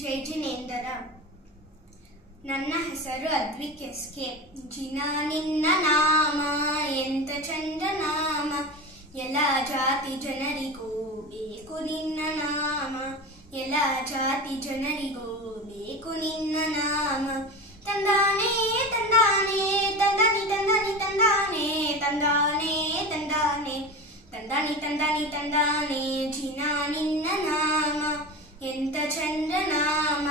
ಜೈ ಜಿನೇಂದ್ರ. ನನ್ನ ಹೆಸರು ಅದ್ವಿಕ್ ಎಸ್ಕೆ. ಜಿನ ನಿನ್ನ ನಾಮ ಎಂತ ಚಂದ ನಾಮ, ಎಲ್ಲ ಜಾತಿ ಜನರಿಗೂ ಬೇಕು ನಿನ್ನ ನಾಮ, ಎಲ್ಲ ಜಾತಿ ಜನರಿಗೂ ಬೇಕು ನಿನ್ನ ನಾಮ. ತಂದಾನೆ ತಂದಾನೆ ತಂದಾನಿ ತಂದಾನಿ ತಂದಾನೆ ತಂದಾನೆ ತಂದಾನೆ ತಂದಾನಿ ತಂದಾನಿ ತಂದಾನೆ. ಜಿನ ನಿನ್ನ ನಾಮ ಎಂತ ಚಂದ ನಾಮ,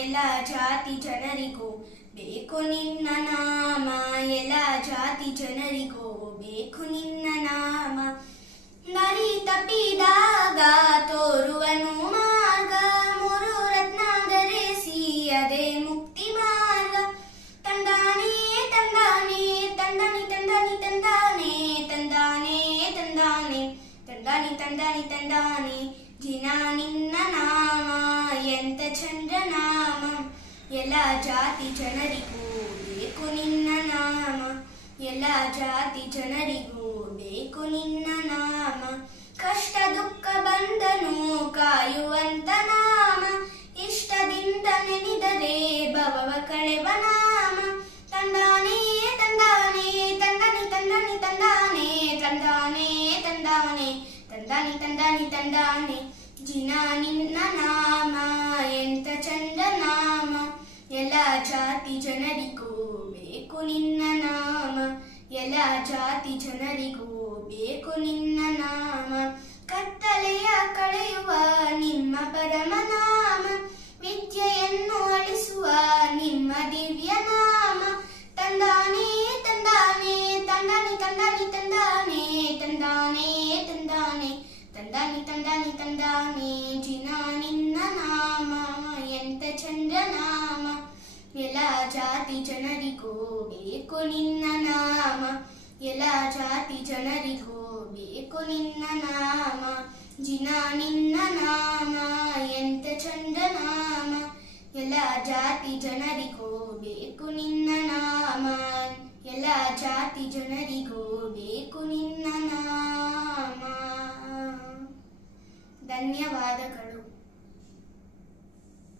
ಎಲ್ಲ ಜಾತಿ ಜನರಿಗೂ ಬೇಕು ನಿನ್ನ ನಾಮ, ಎಲ್ಲ ಜಾತಿ ಜನರಿಗೂ ಬೇಕು ನಿನ್ನ ನಾಮ. ದಾರಿ ತಪ್ಪಿದಾಗ ತೋರುವನು ಮಾರ್ಗ, ಮೂರು ರತ್ನ ಧರಿಸಿ ಅದೇ ಮುಕ್ತಿ ಮಾರ್ಗ. ತಂದಾನೆ ತಂದಾನೆ ತಂದಾನಿ ತಂದಾನಿ ತಂದಾನೆ ತಂದಾನೆ ತಂದಾನೆ ತಂದಾನಿ ತಂದಾನಿ ತಂದಾನೆ. ಜಿನ ನಿನ್ನ ನಾಮ ಎಂತ ಚಂದ ನಾಮ, ಎಲ್ಲ ಜಾತಿ ಜನರಿಗೂ ಬೇಕು ನಿನ್ನ ನಾಮ, ಎಲ್ಲ ಜಾತಿ ಜನರಿಗೂ ಬೇಕು ನಿನ್ನ ನಾಮ. ಕಷ್ಟ ದುಃಖ ಬಂದನು ಕಾಯುವಂತ ನಾಮ, ಇಷ್ಟದಿಂದ ನೆನೆದರೆ ಭವವ ಕಳೆವ ನಾಮ. ತಂದಾನೆ ತಂದಾನೆ ತಂದಾನಿ ತಂದಾನಿ ತಂದಾನೆ ತಂದಾನೆ ತಂದಾನೆ ತಂದಾನಿ ತಂದಾನಿ ತಂದಾನೆ. ಜಿನ ನಿನ್ನ ನಾಮ ಎಂತ ಚಂದ ನಾಮ, ಎಲ್ಲ ಜಾತಿ ಜನರಿಗೂ ಬೇಕು ನಿನ್ನ ನಾಮ, ಎಲ್ಲ ಜಾತಿ ಜನರಿಗೂ ಬೇಕು ನಿನ್ನ ನಾಮ. ಕತ್ತಲೆಯ ಕಳೆಯುವ ನಿಮ್ಮ ಪರಮ ನಾಮ, ವಿದ್ಯೆಯನ್ನು ಅಳಿಸುವ ನಿಮ್ಮ ದಿವ್ಯ ನಾಮ. ತಂದಾನೆ ತಂದಾನೆ ತಂದಾನಿ ತಂದಾನಿ ತಂದಾನೆ ತಂದಾನೆ ತಂದಾನೆ ತಂದಾನಿ ತಂದಾನಿ ತಂದಾನೆ. ಜಿನ ನಿನ್ನ ನಾಮ ಎಂತ ಚಂದ ನಾಮ, ಎಲ್ಲ ಜಾತಿ ಜನರಿಗೂ ಬೇಕು ನಿನ್ನ ನಾಮ, ಎಲ್ಲ ಜಾತಿ ಜನರಿಗೂ ಬೇಕು ನಿನ್ನ ನಾಮ. ಜಿನ ನಿನ್ನ ನಾಮ ಎಂತ ಚಂದ ನಾಮ, ಎಲ್ಲ ಜಾತಿ ಜನರಿಗೂ ಬೇಕು ನಿನ್ನ ನಾಮ, ಎಲ್ಲ ಜಾತಿ ಜನರಿಗೂ ಬೇಕು ನಿನ್ನ ನಾಮ. ಧನ್ಯವಾದಗಳು.